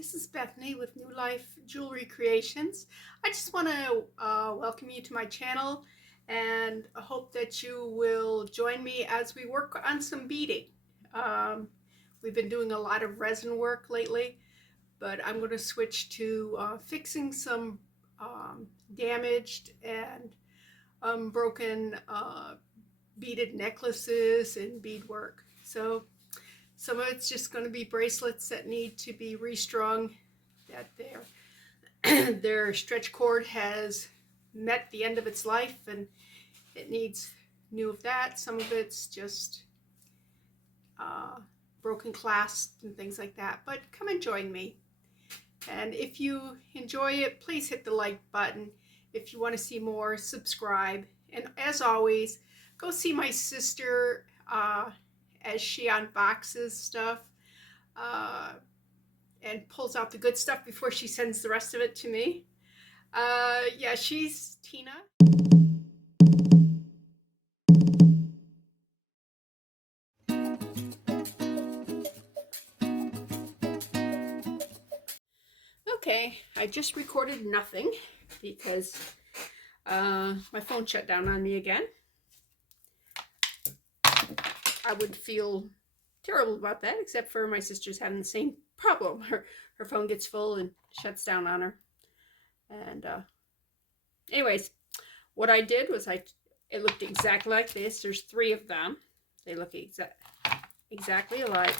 This is Bethany with New Life Jewelry Creations. I just want to welcome you to my channel and hope that you will join me as we work on some beading. Um, we've been doing a lot of resin work lately, but I'm going to switch to fixing some damaged and broken beaded necklaces and beadwork. So some of it's just going to be bracelets that need to be restrung, that their stretch cord has met the end of its life and it needs new of that. Some of it's just broken clasps and things like that. But come and join me. And if you enjoy it, please hit the like button. If you want to see more, subscribe. And as always, go see my sister as she unboxes stuff and pulls out the good stuff before she sends the rest of it to me. Yeah, she's Tina. Okay, I just recorded nothing because my phone shut down on me again. I would feel terrible about that, except for my sister's having the same problem. Her phone gets full and shuts down on her. And anyways, what I did was it looked exactly like this. There's 3 of them. They look exactly alike.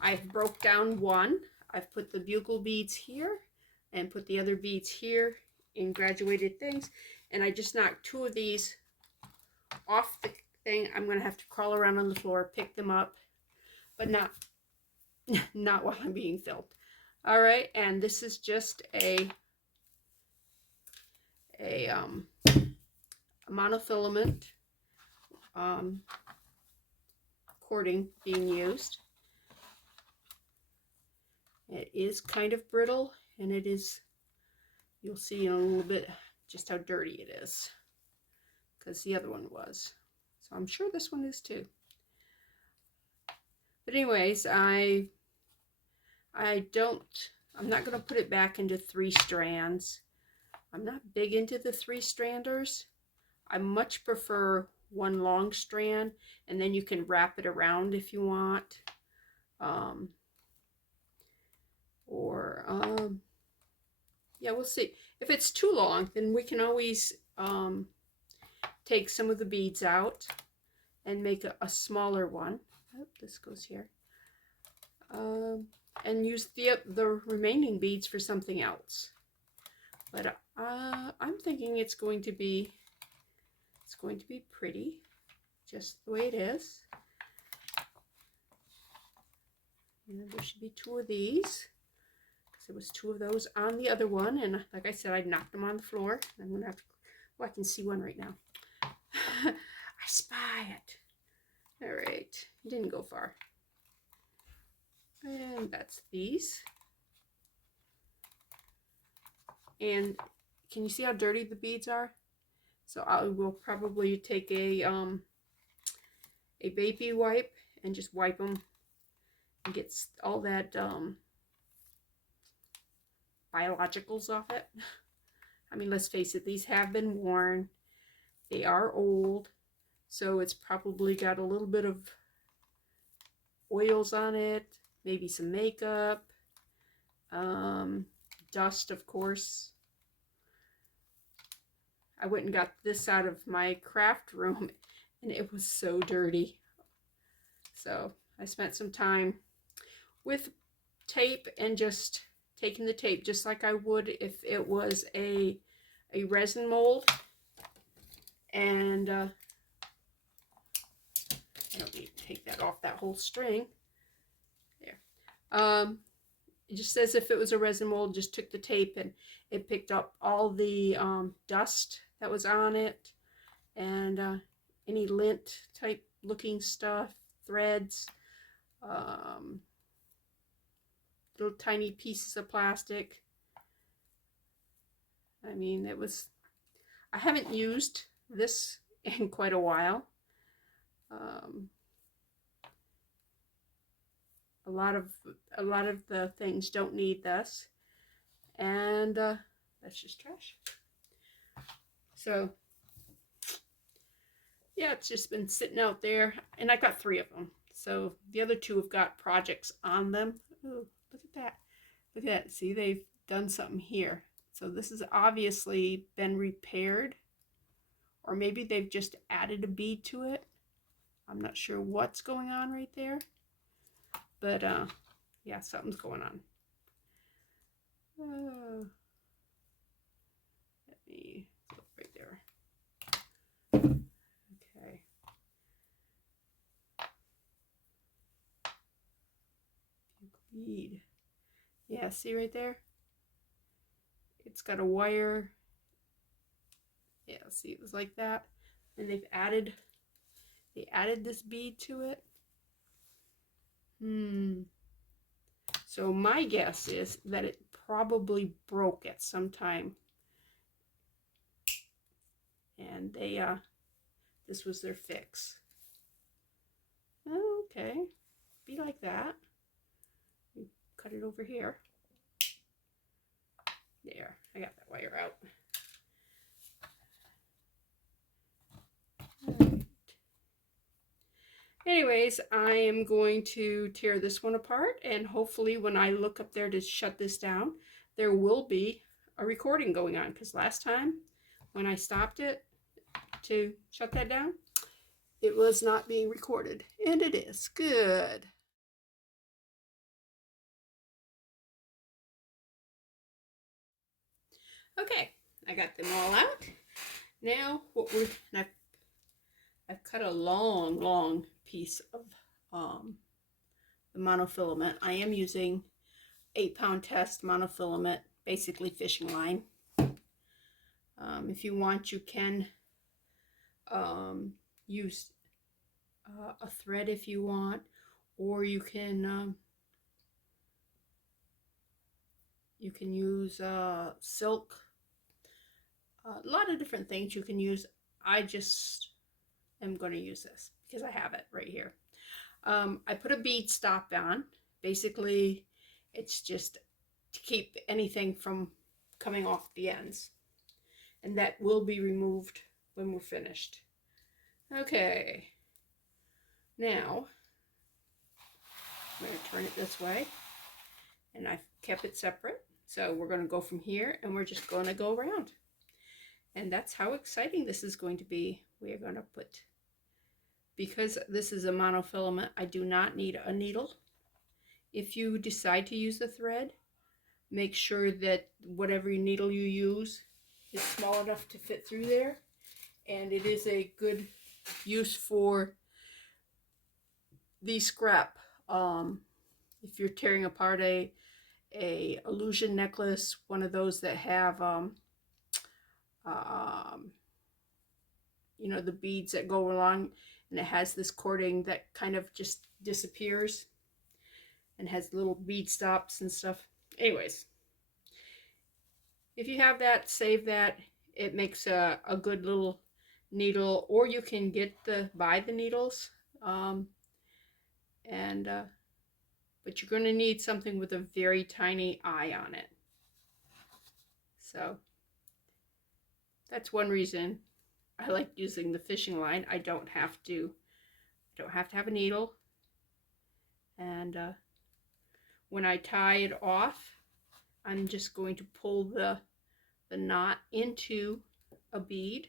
I've broke down one. I've put the bugle beads here and put the other beads here in graduated things. And I just knocked 2 of these off the thing. I'm going to have to crawl around on the floor, pick them up, but not while I'm being filmed. All right, and this is just a monofilament cording being used. It is kind of brittle, and it is, you'll see in a little bit just how dirty it is, because the other one was. So I'm sure this one is too. But anyways, I'm not going to put it back into 3 strands. I'm not big into the 3 stranders. I much prefer one long strand, and then you can wrap it around if you want. Yeah, we'll see. If it's too long, then we can always take some of the beads out and make a smaller one. Oh, this goes here. And use the remaining beads for something else. But I'm thinking it's going to be pretty, just the way it is. And there should be 2 of these, because there was 2 of those on the other one, and like I said, I knocked them on the floor. I'm gonna have to. Oh, I can see one right now. I spy it. All right, it didn't go far. And that's these. And can you see how dirty the beads are? So I will probably take a baby wipe and just wipe them and get all that biologicals off it. I mean, let's face it, these have been worn. They are old, so it's probably got a little bit of oils on it, maybe some makeup, dust, of course. I went and got this out of my craft room, and it was so dirty. So I spent some time with tape and just taking the tape, just like I would if it was a resin mold. And I don't need to take that off, that whole string. There. Just as if it was a resin mold, just took the tape and it picked up all the dust that was on it, and any lint type looking stuff, threads, little tiny pieces of plastic. I mean, it was, I haven't used this in quite a while. A lot of the things don't need this, and that's just trash. So yeah, it's just been sitting out there, and I got 3 of them. So the other 2 have got projects on them. Ooh, look at that. Look at that. See, they've done something here. So this has obviously been repaired, or maybe they've just added a bead to it. I'm not sure what's going on right there, but yeah, something's going on. Let me look right there. Okay. Bead. Yeah, see right there? It's got a wire. Yeah, see, it was like that. And they added this bead to it. So my guess is that it probably broke at some time. And they this was their fix. Okay. Be like that. Cut it over here. There, I got that wire out. Right. Anyways, I am going to tear this one apart, and hopefully when I look up there to shut this down, there will be a recording going on, because last time when I stopped it to shut that down, it was not being recorded, and it is. Good. Okay, I got them all out. Now I've cut a long piece of the monofilament. I am using 8-pound test monofilament, basically fishing line. If you want, you can use a thread if you want, or you can use silk. A lot of different things you can use. I just am going to use this because I have it right here. I put a bead stop on. Basically, it's just to keep anything from coming off the ends. And that will be removed when we're finished. Okay. Now, I'm going to turn it this way. And I've kept it separate. So we're going to go from here, and we're just going to go around. And that's how exciting this is going to be. We are going to put, because this is a monofilament, I do not need a needle. If you decide to use a thread, make sure that whatever needle you use is small enough to fit through there. And it is a good use for the scrap. If you're tearing apart a illusion necklace, one of those that have you know, the beads that go along, and it has this cording that kind of just disappears and has little bead stops and stuff. Anyways, if you have that, save that. It makes a good little needle, or you can buy the needles, but you're going to need something with a very tiny eye on it. So that's one reason I like using the fishing line. I don't have to have a needle. And when I tie it off, I'm just going to pull the knot into a bead,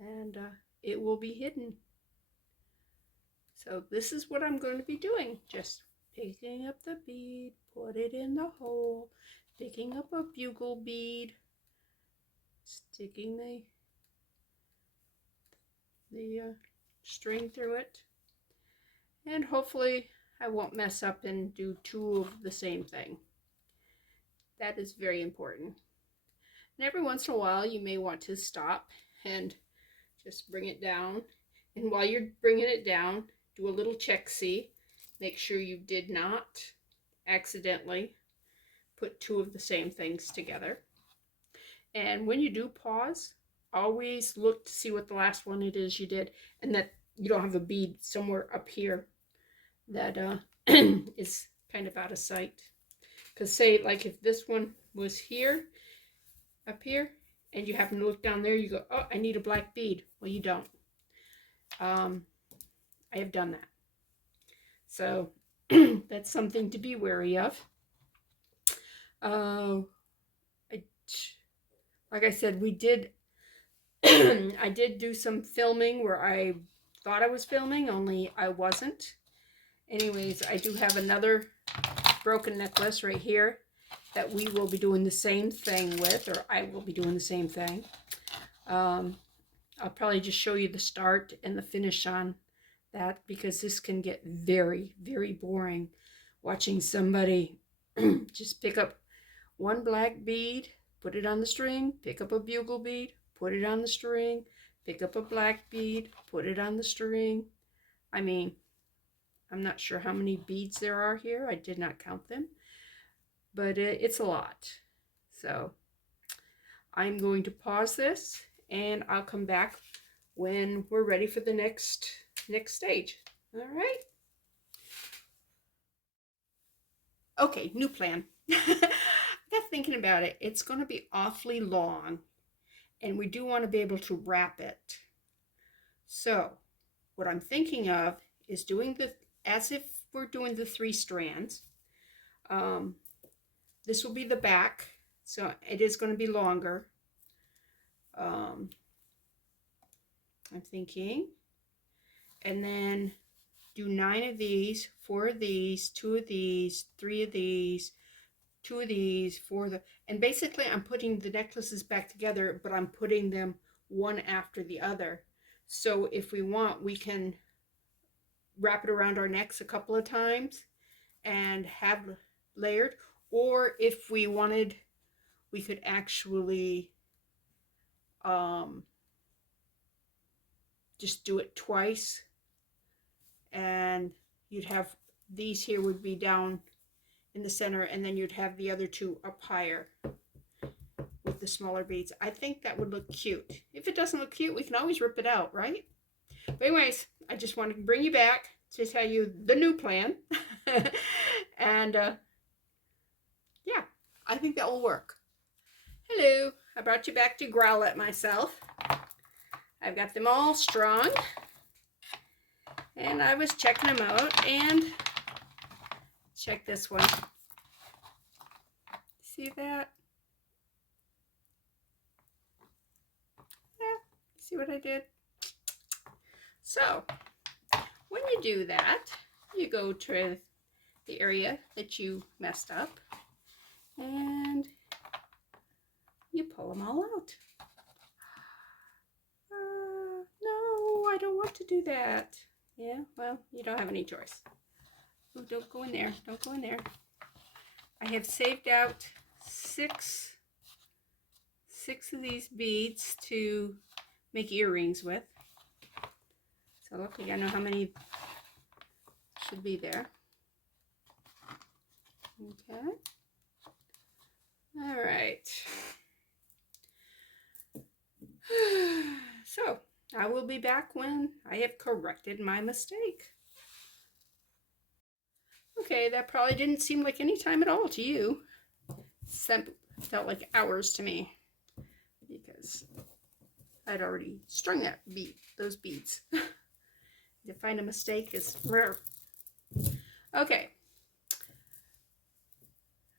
and it will be hidden. So this is what I'm going to be doing. Just picking up the bead, put it in the hole, picking up a bugle bead, sticking the string through it, and hopefully I won't mess up and do 2 of the same thing. That is very important. And every once in a while you may want to stop and just bring it down. And while you're bringing it down, do a little check-see. Make sure you did not accidentally put 2 of the same things together. And when you do pause, always look to see what the last one it is you did, and that you don't have a bead somewhere up here that is kind of out of sight. Because say, like if this one was here, up here, and you happen to look down there, you go, oh, I need a black bead. Well, you don't. I have done that. So that's something to be wary of. Uh, like I said, we did, I did do some filming where I thought I was filming, only I wasn't. Anyways, I do have another broken necklace right here that we will be doing the same thing with, or I will be doing the same thing. I'll probably just show you the start and the finish on that, because this can get very, very boring watching somebody just pick up one black bead, put it on the string, pick up a bugle bead, put it on the string, pick up a black bead, put it on the string. I mean, I'm not sure how many beads there are here. I did not count them, but it's a lot. So I'm going to pause this and I'll come back when we're ready for the next stage. All right. Okay, new plan. I got thinking about it. It's going to be awfully long, and we do want to be able to wrap it. So what I'm thinking of is doing the, as if we're doing the 3 strands. This will be the back, so it is going to be longer. I'm thinking, and then do 9 of these, 4 of these, 2 of these, 3 of these, 2 of these, 4 of the, and basically I'm putting the necklaces back together, but I'm putting them one after the other. So if we want, we can wrap it around our necks a couple of times and have layered, or if we wanted, we could actually just do it twice, and you'd have these here would be down in the center, and then you'd have the other 2 up higher with the smaller beads. I think that would look cute. If it doesn't look cute, we can always rip it out, right? But anyways, I just wanted to bring you back to tell you the new plan. And yeah, I think that will work. Hello, I brought you back to growl at myself. I've got them all strung, and I was checking them out, and check this one. See that? Yeah, see what I did? So when you do that, you go to the area that you messed up and you pull them all out. No, I don't want to do that. Yeah, well, you don't have any choice. Ooh, don't go in there. Don't go in there. I have saved out six of these beads to make earrings with. So luckily I know how many should be there. Okay. All right. So I will be back when I have corrected my mistake. Okay, that probably didn't seem like any time at all to you. Felt like hours to me, because I'd already strung those beads. To find a mistake is rare. Okay,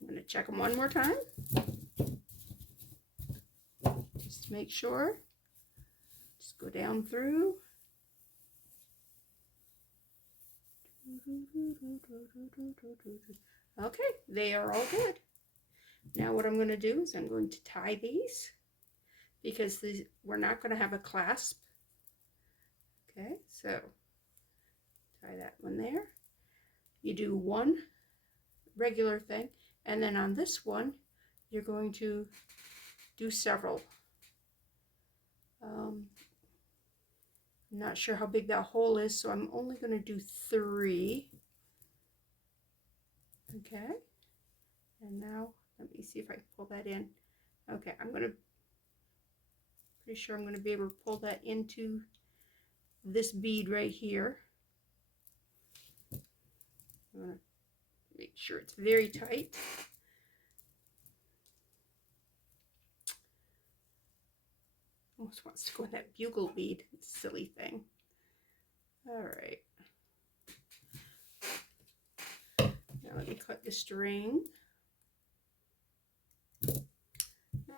I'm going to check them one more time, just to make sure. Just go down through. Okay, they are all good. Now what I'm going to do is I'm going to tie these, because we're not going to have a clasp. Okay, so tie that one there. You do one regular thing, and then on this one you're going to do several. I'm not sure how big that hole is, so I'm only going to do 3. Okay, and now let me see if I can pull that in. Okay, pretty sure I'm going to be able to pull that into this bead right here. Make sure it's very tight. Almost wants to go in that bugle bead, silly thing. All right. Now let me cut the string. All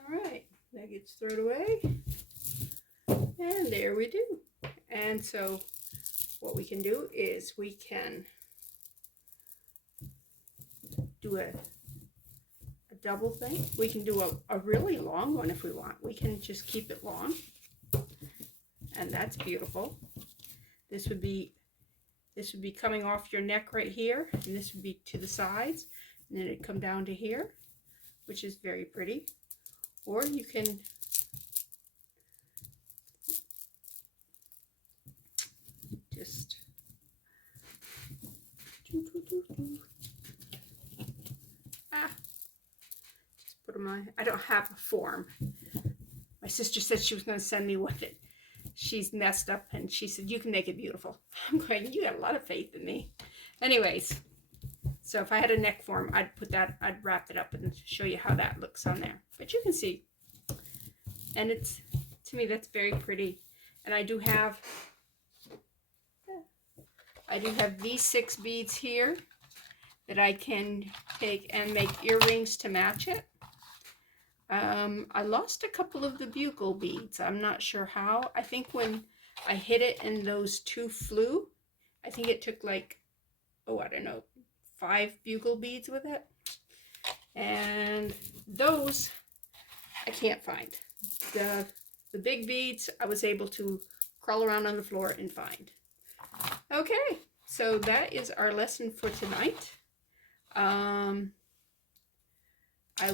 right, that gets thrown away. And there we do. And so what we can do is we can do a double thing. We can do a really long one if we want. We can just keep it long. And that's beautiful. This would be coming off your neck right here, and this would be to the sides, and then it'd come down to here, which is very pretty. Or you can just just put them on. I don't have a form. My sister said she was going to send me with it. She's messed up, and she said, you can make it beautiful. I'm going, you got a lot of faith in me. Anyways, so if I had a neck form, I'd wrap it up and show you how that looks on there. But you can see, and it's, to me, that's very pretty. And I do have these 6 beads here that I can take and make earrings to match it. I lost a couple of the bugle beads. I'm not sure how. I think when I hit it and those 2 flew, I think it took like, oh, I don't know, 5 bugle beads with it. And those I can't find. The big beads I was able to crawl around on the floor and find. Okay, so that is our lesson for tonight. I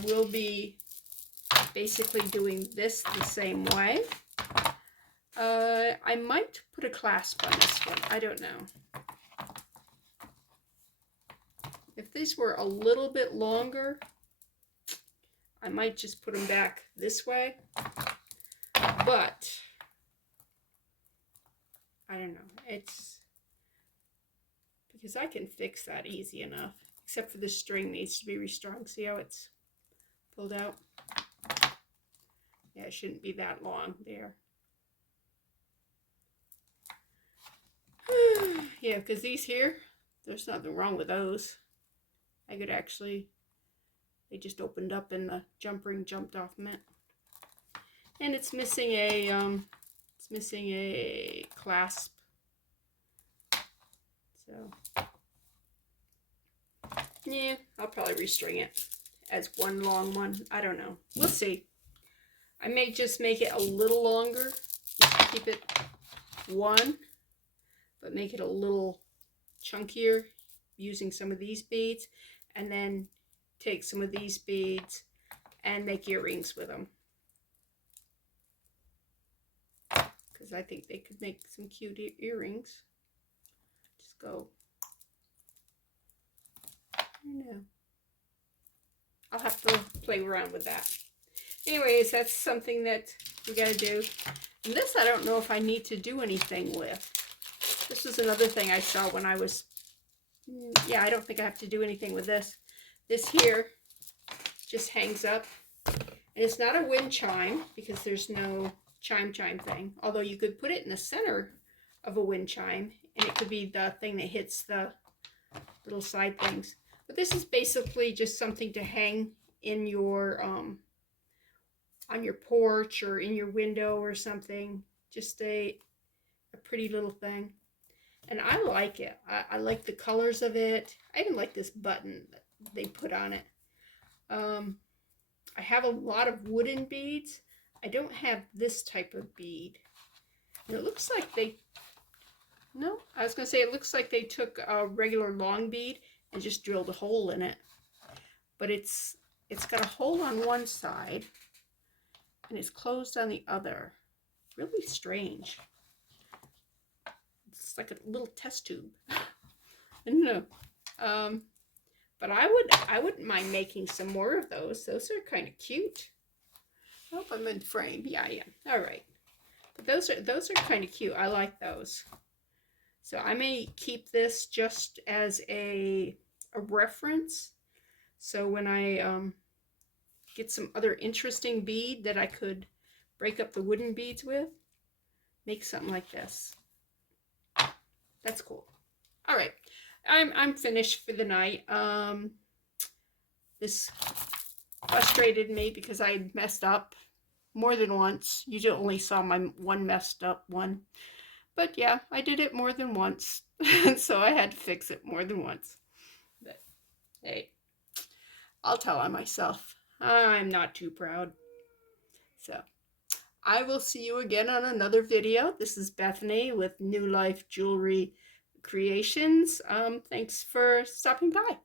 will be basically doing this the same way. I might put a clasp on this one. I don't know. If these were a little bit longer, I might just put them back this way. But I don't know. It's because I can fix that easy enough. Except for the string needs to be restrung. See how it's pulled out? Yeah, it shouldn't be that long there. Yeah, because these here, there's nothing wrong with those. I could actually, they just opened up and the jump ring jumped off them. And it's missing a clasp. So, yeah, I'll probably restring it as one long one. I don't know. We'll see. I may just make it a little longer. Just keep it one, but make it a little chunkier using some of these beads, and then take some of these beads and make earrings with them. Because I think they could make some cute earrings. Just go. I don't know. I'll have to play around with that. Anyways, that's something that we got to do. And this I don't know if I need to do anything with. This is another thing I saw when I was, yeah, I don't think I have to do anything with this. This here just hangs up. And it's not a wind chime because there's no chime thing. Although you could put it in the center of a wind chime and it could be the thing that hits the little side things. But this is basically just something to hang in your, on your porch or in your window or something. Just a pretty little thing. And I like it. I like the colors of it. I even like this button that they put on it. I have a lot of wooden beads. I don't have this type of bead. And it looks like they, no, I was going to say it looks like they took a regular long bead and just drilled a hole in it. But it's got a hole on one side and it's closed on the other. Really strange. It's like a little test tube. I don't know. But I wouldn't mind making some more of those. Those are kind of cute. I hope I'm in frame. Yeah, I am. All right. But those are kind of cute. I like those. So I may keep this just as a a reference. So when I get some other interesting bead that I could break up the wooden beads with, make something like this. That's cool. All right, I'm finished for the night. This frustrated me because I messed up more than once. You only saw my one messed up one. But yeah, I did it more than once. So I had to fix it more than once. But hey, I'll tell on myself. I'm not too proud. So I will see you again on another video. This is Bethany with New Life Jewelry Creations. Thanks for stopping by.